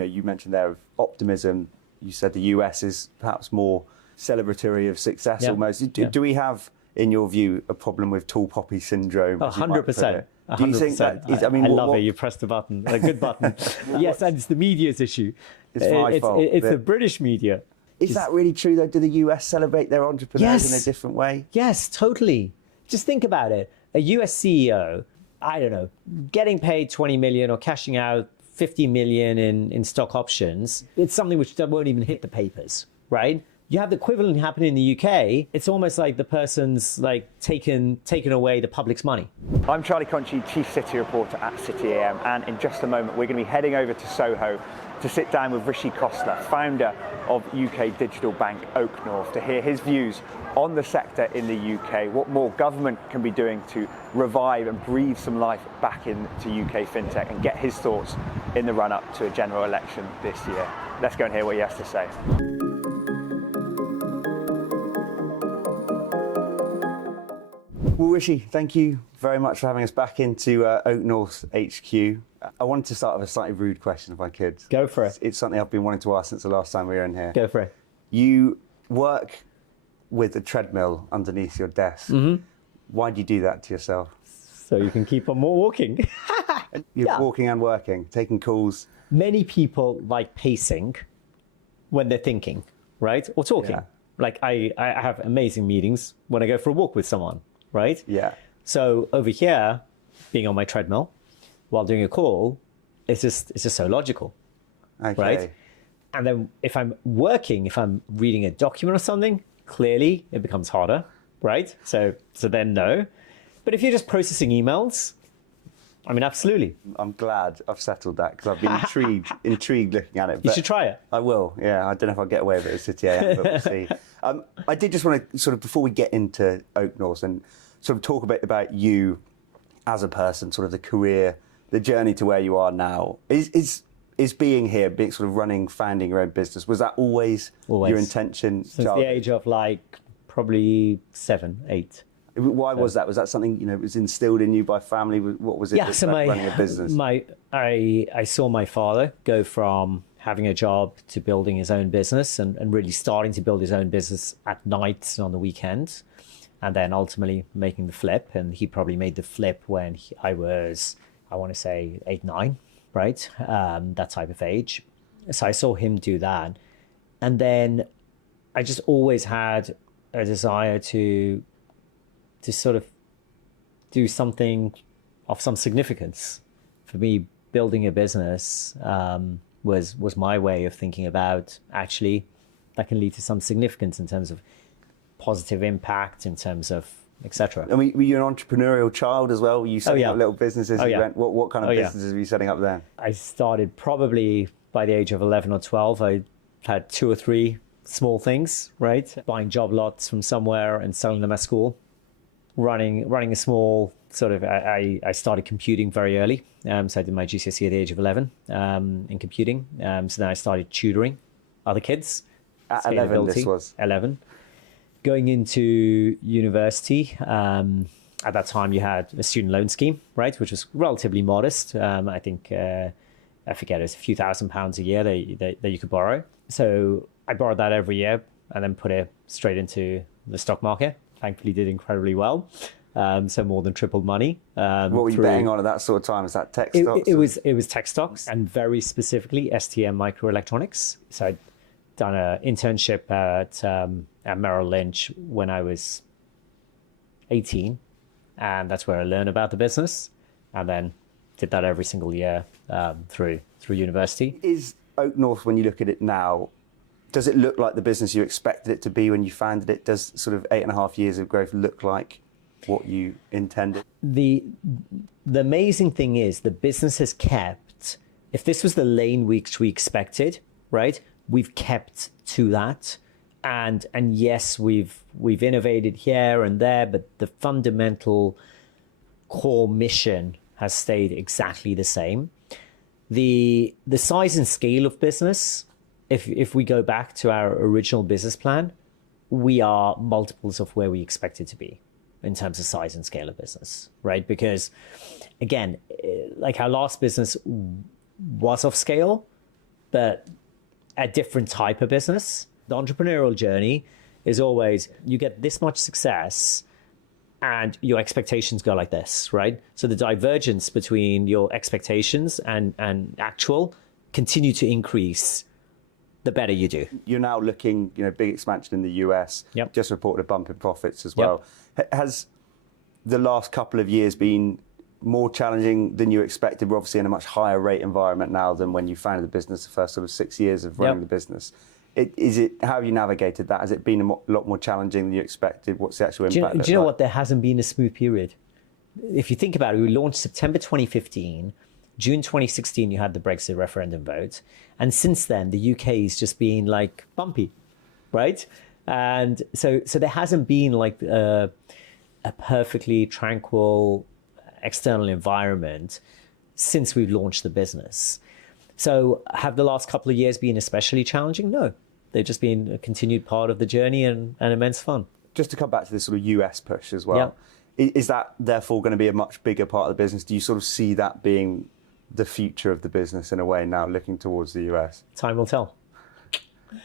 you mentioned there of optimism. You said the US is perhaps more celebratory of success almost. Do we have, in your view, a problem with tall poppy syndrome? 100%. Do you think that is, I love it. You pressed the button, a good button. Yes, and it's the media's issue. It's my fault. It's the British media. Is that really true though? Do the US celebrate their entrepreneurs in a different way? Yes, totally. Just think about it. A US CEO, I don't know, getting paid 20 million or cashing out 50 million in stock options, it's something which won't even hit the papers, right? You have the equivalent happening in the UK. It's almost like the person's like taken away the public's money. I'm Charlie Conchie, Chief City Reporter at City A.M, and in just a moment we're going to be heading over to Soho to sit down with Rishi Khosla, founder of UK digital bank Oaknorth, to hear his views on the sector in the UK, what more government can be doing to revive and breathe some life back into UK fintech, and get his thoughts in the run-up to a general election this year. Let's go and hear what he has to say. Well, Rishi, thank you very much for having us back into Oaknorth HQ. I wanted to start with a slightly rude question, if I could. Go for it. It's something I've been wanting to ask since the last time we were in here. Go for it. You work with a treadmill underneath your desk. Mm-hmm. Why do you do that to yourself? So you can keep on more walking. You're walking and working, taking calls. Many people like pacing when they're thinking, right? Or talking. Yeah. Like I have amazing meetings when I go for a walk with someone, right? Yeah. So over here, being on my treadmill while doing a call, it's just so logical, right? And then if I'm working, if I'm reading a document or something, clearly it becomes harder, right? So then no. But if you're just processing emails, I mean, absolutely. I'm glad I've settled that, because I've been intrigued looking at it. You should try it. I will, yeah. I don't know if I'll get away with it at City A.M, but we'll see. I did just want to sort of, before we get into Oaknorth, and sort of talk a bit about you as a person, sort of the career, the journey to where you are now. Is being here, being sort of founding your own business, was that always your intention? Since the age of like probably 7, 8. Why was that? Was that something, was instilled in you by family? What was it about running a business? I saw my father go from having a job to building his own business, and really starting to build his own business at night and on the weekends, and then ultimately making the flip. And he probably made the flip when I was, I want to say 8, 9, right? That type of age. So I saw him do that. And then I just always had a desire to sort of do something of some significance. For me, building a business was my way of thinking about, actually, that can lead to some significance in terms of positive impact, in terms of etc. And were you an entrepreneurial child as well? Were you setting up little businesses? What kind of businesses were you setting up then? I started probably by the age of 11 or 12. I had 2 or 3 small things, right? Buying job lots from somewhere and selling them at school. Running a small sort of, I started computing very early. So I did my GCSE at the age of 11 in computing. So then I started tutoring other kids. At 11 this was? 11. Going into university, at that time you had a student loan scheme, right? Which was relatively modest. I think, I forget, it was a few £1,000s a year that you could borrow. So I borrowed that every year and then put it straight into the stock market. Thankfully did incredibly well. So more than tripled money. What were you betting on at that sort of time? Was that tech stocks? It was tech stocks, and very specifically STM microelectronics. So I'd done an internship at Merrill Lynch when I was 18, and that's where I learned about the business, and then did that every single year through university. Is Oaknorth, when you look at it now, does it look like the business you expected it to be when you founded it? Does sort of 8.5 years of growth look like what you intended? The amazing thing is the business has kept, if this was the lane we expected, right? We've kept to that. And yes, we've innovated here and there, but the fundamental core mission has stayed exactly the same. The size and scale of business, if we go back to our original business plan, we are multiples of where we expected to be in terms of size and scale of business, right? Because again, like our last business was of scale, but a different type of business. The entrepreneurial journey is always, you get this much success and your expectations go like this, right? So the divergence between your expectations and actual continue to increase the better you do. You're now looking, big expansion in the US, Yep. just reported a bump in profits as well. Has the last couple of years been more challenging than you expected? We're obviously in a much higher rate environment now than when you founded the business, the first sort of 6 years of running the business. How have you navigated that? Has it been a lot more challenging than you expected? What's the actual impact? Do you know what? There hasn't been a smooth period. If you think about it, we launched September 2015. June 2016, you had the Brexit referendum vote. And since then, the UK has just been like bumpy, right? And so there hasn't been like a perfectly tranquil external environment since we've launched the business. So have the last couple of years been especially challenging? No, they've just been a continued part of the journey and immense fun. Just to come back to this sort of US push as well, is that therefore going to be a much bigger part of the business? Do you sort of see that being the future of the business in a way now, looking towards the US? Time will tell.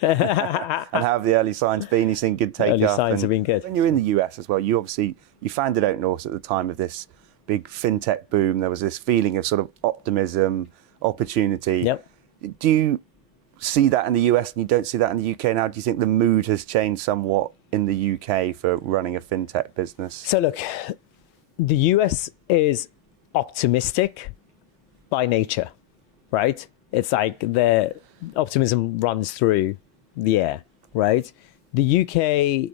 And how have the early signs been? You've seen good take-up? Early signs have been good. When you're in the US as well, you founded Oaknorth at the time of this big fintech boom. There was this feeling of sort of optimism, opportunity. Yep. Do you see that in the US and you don't see that in the UK now? Do you think the mood has changed somewhat in the UK for running a fintech business? So look, the US is optimistic by nature, right? It's like the optimism runs through the air, right? The UK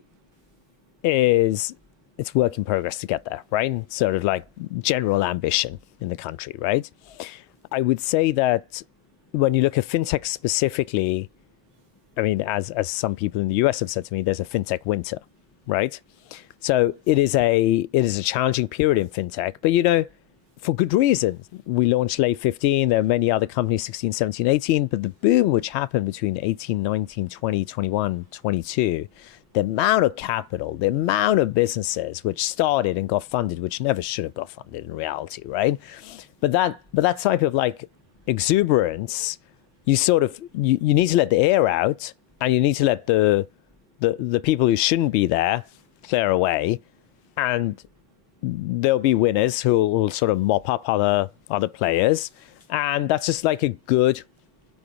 it's work in progress to get there, right? Sort of like general ambition in the country, right? I would say that when you look at fintech specifically, I mean, as some people in the US have said to me, there's a fintech winter, right? So it is a challenging period in fintech, but for good reasons. We launched late 15, there are many other companies, 16, 17, 18, but the boom which happened between 18, 19, 20, 21, 22, the amount of capital, the amount of businesses which started and got funded, which never should have got funded in reality, right? But that type of like exuberance, you need to let the air out, and you need to let the people who shouldn't be there clear away, and there'll be winners who will sort of mop up other players, and that's just like a good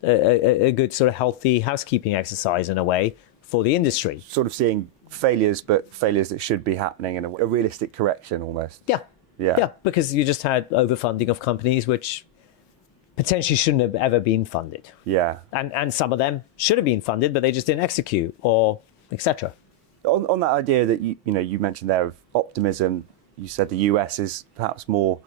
sort of healthy housekeeping exercise in a way for the industry. Sort of seeing failures, but failures that should be happening in a realistic correction almost. Yeah, because you just had overfunding of companies which potentially shouldn't have ever been funded. Yeah. And some of them should have been funded, but they just didn't execute, or etc. On that idea that you mentioned there of optimism, you said the US is perhaps more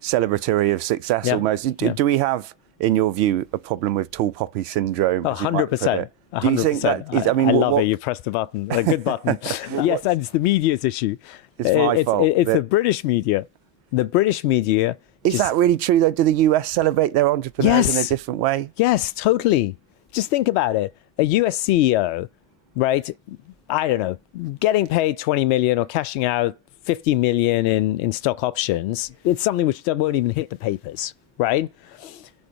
celebratory of success almost. Do we have, in your view, a problem with tall poppy syndrome? 100%. Do you think that is, I love it. You pressed a button, a good button. Yes, and it's the media's issue. It's my fault. It's the British media. The British media. Is that really true though? Do the US celebrate their entrepreneurs in a different way? Yes, totally. Just think about it. A US CEO, right? I don't know, getting paid 20 million or cashing out 50 million in stock options. It's something which won't even hit the papers, right?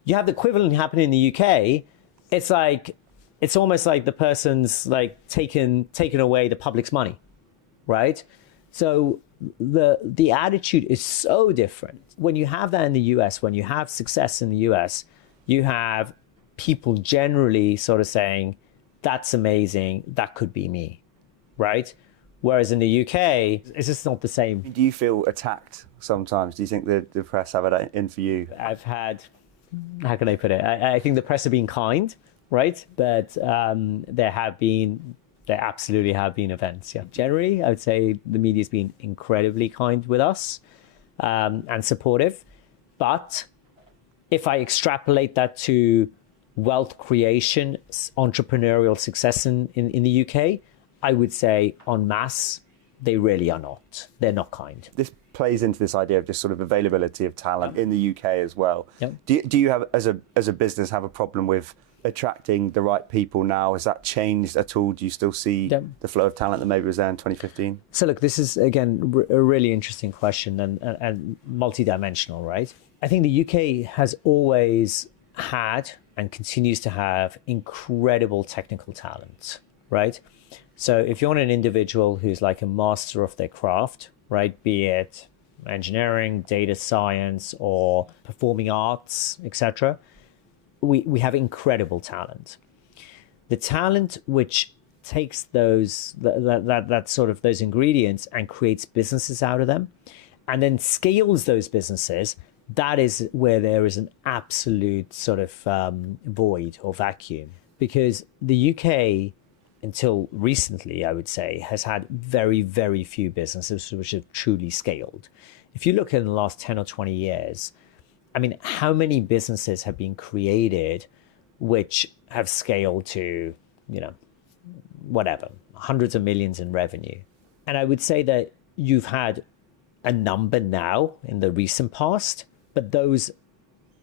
You have the equivalent happening in the UK. It's almost like the person's like taken away the public's money, right? So the attitude is so different. When you have that in the US, when you have success in the US, you have people generally sort of saying, that's amazing, that could be me, right? Whereas in the UK, it's just not the same. Do you feel attacked sometimes? Do you think the press have it in for you? I've had, how can I put it? I think the press have been kind, right? But there absolutely have been events, yeah. Generally, I would say the media's been incredibly kind with us and supportive. But if I extrapolate that to wealth creation, entrepreneurial success in the UK, I would say en masse, they really are not. They're not kind. This plays into this idea of just sort of availability of talent in the UK as well. Yep. Do you have, as a business, have a problem with attracting the right people now? Has that changed at all? Do you still see the flow of talent that maybe was there in 2015? So look, this is, again, a really interesting question and multidimensional, right? I think the UK has always had and continues to have incredible technical talent, right? So if you want an individual who's like a master of their craft, right, be it engineering, data science, or performing arts, etc., we have incredible talent. The talent which takes those that sort of those ingredients and creates businesses out of them, and then scales those businesses, that is where there is an absolute sort of void or vacuum. Because the UK, until recently, I would say, has had very, very few businesses which have truly scaled. If you look in the last 10 or 20 years, I mean, how many businesses have been created which have scaled to, you know, whatever, hundreds of millions in revenue? And I would say that you've had a number now in the recent past, but those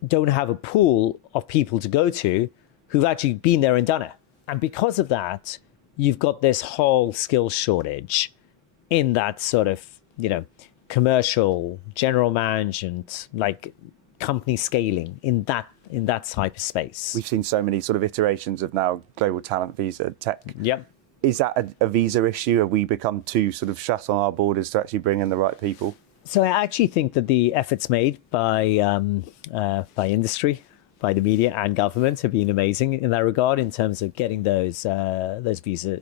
don't have a pool of people to go to who've actually been there and done it. And because of that, you've got this whole skill shortage in that sort of, you know, commercial, general management, like company scaling in that type of space. We've seen so many sort of iterations of now global talent visa tech. Yep. Is that a visa issue? Have we become too sort of shut on our borders to actually bring in the right people? So I actually think that the efforts made by industry, by the media and government have been amazing in that regard in terms of getting those visa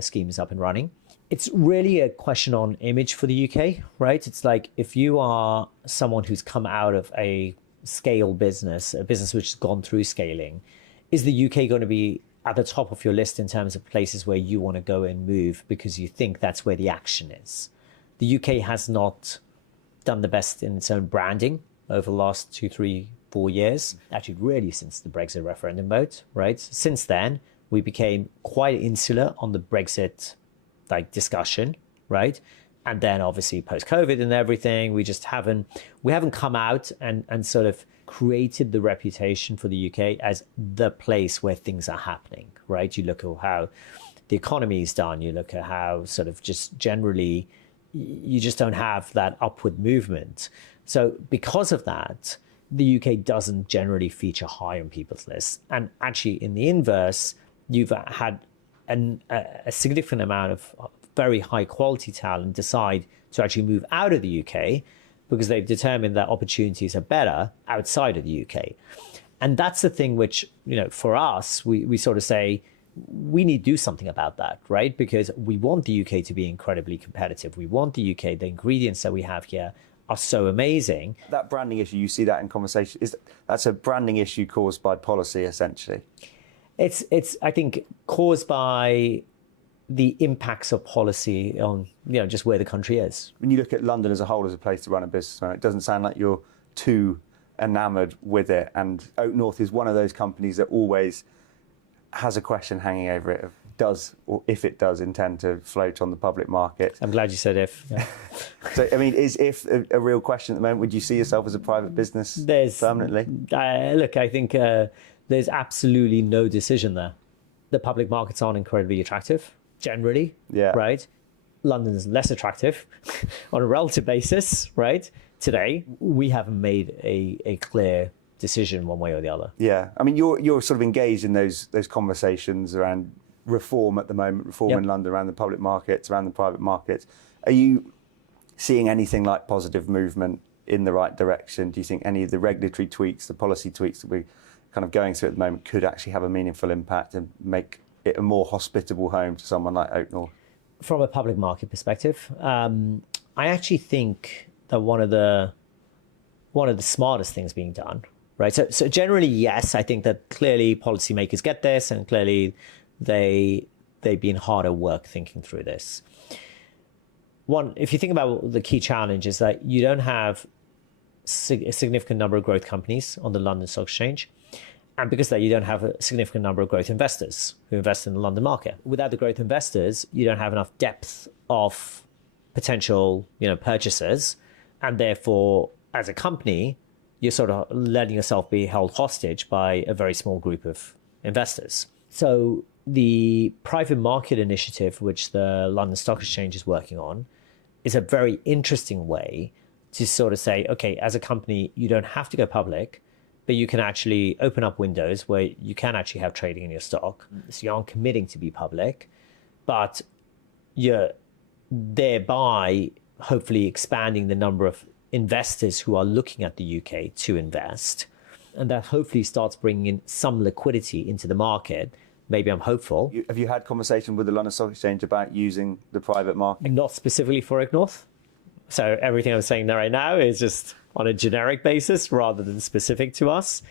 schemes up and running. It's really a question on image for the UK, right? It's like if you are someone who's come out of a scale business, a business which has gone through scaling, is the UK going to be at the top of your list in terms of places where you want to go and move because you think that's where the action is? The UK has not done the best in its own branding over the last 2, 3, 4 years, actually really since the Brexit referendum vote, right? Since then, we became quite insular on the Brexit discussion, right? And then obviously post-COVID and everything, we haven't come out and sort of created the reputation for the UK as the place where things are happening, right? You look at how the economy is done, you look at how sort of just generally, you just don't have that upward movement. So because of that, the UK doesn't generally feature high on people's lists. And actually in the inverse, you've had a significant amount of very high quality talent decide to actually move out of the UK because they've determined that opportunities are better outside of the UK. And that's the thing which, you know, for us, we sort of say, we need to do something about that, right? Because we want the UK to be incredibly competitive. We want the UK, the ingredients that we have here are so amazing. That branding issue, you see that in conversation, that's a branding issue caused by policy, essentially? It's I think, caused by the impacts of policy on, you know, just where the country is. When you look at London as a whole as a place to run a business, it doesn't sound like you're too enamoured with it. And Oaknorth is one of those companies that always has a question hanging over it of does, or if it does, intend to float on the public market. I'm glad you said if. Yeah. So, I mean, is if a real question at the moment? Would you see yourself as a private business permanently? Look, I think there's absolutely no decision there. The public markets aren't incredibly attractive, generally, right? London is less attractive on a relative basis, right? Today, we haven't made a clear decision one way or the other. Yeah, I mean, you're sort of engaged in those conversations around reform at the moment, reform in London, around the public markets, around the private markets. Are you seeing anything like positive movement in the right direction? Do you think any of the regulatory tweaks, the policy tweaks that we're kind of going through at the moment could actually have a meaningful impact and make it a more hospitable home to someone like Oaknorth? From a public market perspective, I actually think that one of the smartest things being done, right? So generally, yes, I think that clearly policymakers get this, and clearly they've been hard at work thinking through this. One, if you think about the key challenge, is that you don't have a significant number of growth companies on the London Stock Exchange. And because of that, you don't have a significant number of growth investors who invest in the London market. Without the growth investors, you don't have enough depth of potential, purchasers. And therefore, as a company, you're sort of letting yourself be held hostage by a very small group of investors. So the private market initiative, which the London Stock Exchange is working on, is a very interesting way to sort of say, okay, as a company, you don't have to go public, but you can actually open up windows where you can actually have trading in your stock. So you aren't committing to be public, but you're thereby hopefully expanding the number of investors who are looking at the UK to invest. And that hopefully starts bringing in some liquidity into the market. Maybe I'm hopeful. Have you had conversation with the London Stock Exchange about using the private market? Not specifically for Oaknorth. So everything I'm saying there right now is just on a generic basis rather than specific to us.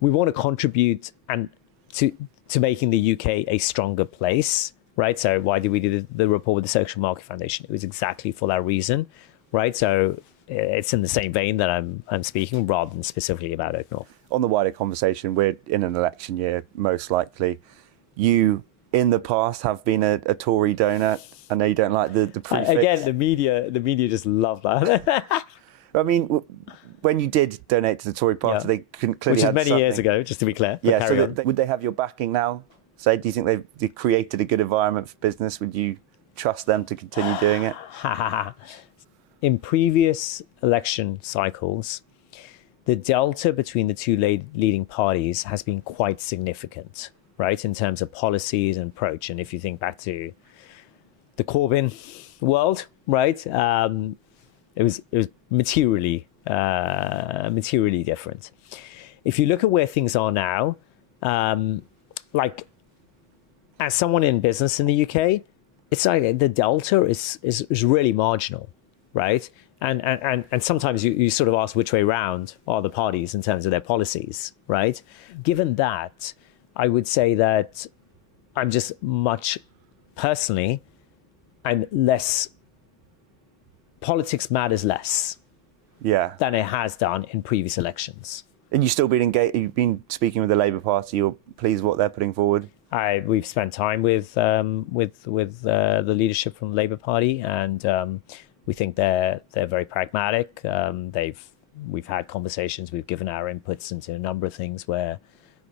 We want to contribute and to making the UK a stronger place, right? So why did we do the report with the Social Market Foundation? It was exactly for that reason, right? So it's in the same vein that I'm speaking rather than specifically about Oaknorth. On the wider conversation, we're in an election year, most likely. You, in the past, have been a Tory donor. I know you don't like the prefix. Again, the media just love that. I mean, when you did donate to the Tory party, they couldn't clearly Which is had many something. years ago, just to be clear. Yeah, so would they have your backing now? So do you think they've created a good environment for business? Would you trust them to continue doing it? In previous election cycles, the delta between the two leading parties has been quite significant, right, in terms of policies and approach. And if you think back to the Corbyn world, right, it was materially different. If you look at where things are now, like as someone in business in the UK, it's like the delta is really marginal, right? And sometimes you sort of ask which way round are the parties in terms of their policies, right? Given that, I would say that I'm just personally, I'm less, politics matters less than it has done in previous elections. And you've still been engaged, you've been speaking with the Labour Party, you're pleased with what they're putting forward? We've spent time with the leadership from the Labour Party, and we think they're very pragmatic. We've had conversations, we've given our inputs into a number of things where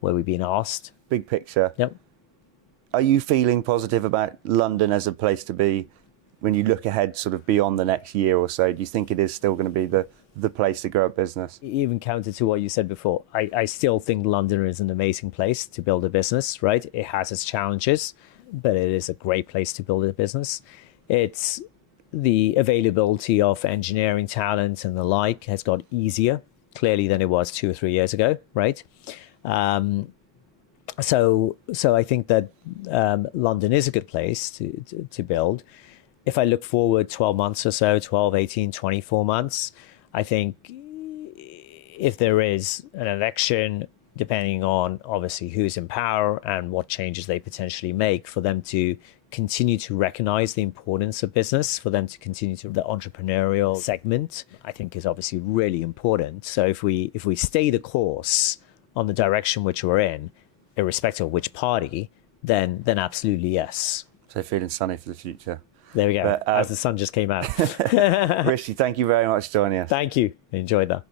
we've been asked. Big picture. Yep. Are you feeling positive about London as a place to be when you look ahead sort of beyond the next year or so? Do you think it is still going to be the place to grow a business? Even counter to what you said before, I still think London is an amazing place to build a business, right? It has its challenges, but it is a great place to build a business. It's the availability of engineering talent and the like has got easier, clearly, than it was 2 or 3 years ago, right? So I think that London is a good place to build. If I look forward 12 months or so, 12, 18, 24 months, I think if there is an election, depending on obviously who's in power and what changes they potentially make, for them to continue to recognize the importance of business, for them to continue to the entrepreneurial segment, I think is obviously really important. So if we stay the course on the direction which we're in, irrespective of which party, then absolutely yes. So feeling sunny for the future. There we go. As the sun just came out. Rishi, thank you very much for joining us. Thank you. Enjoyed that.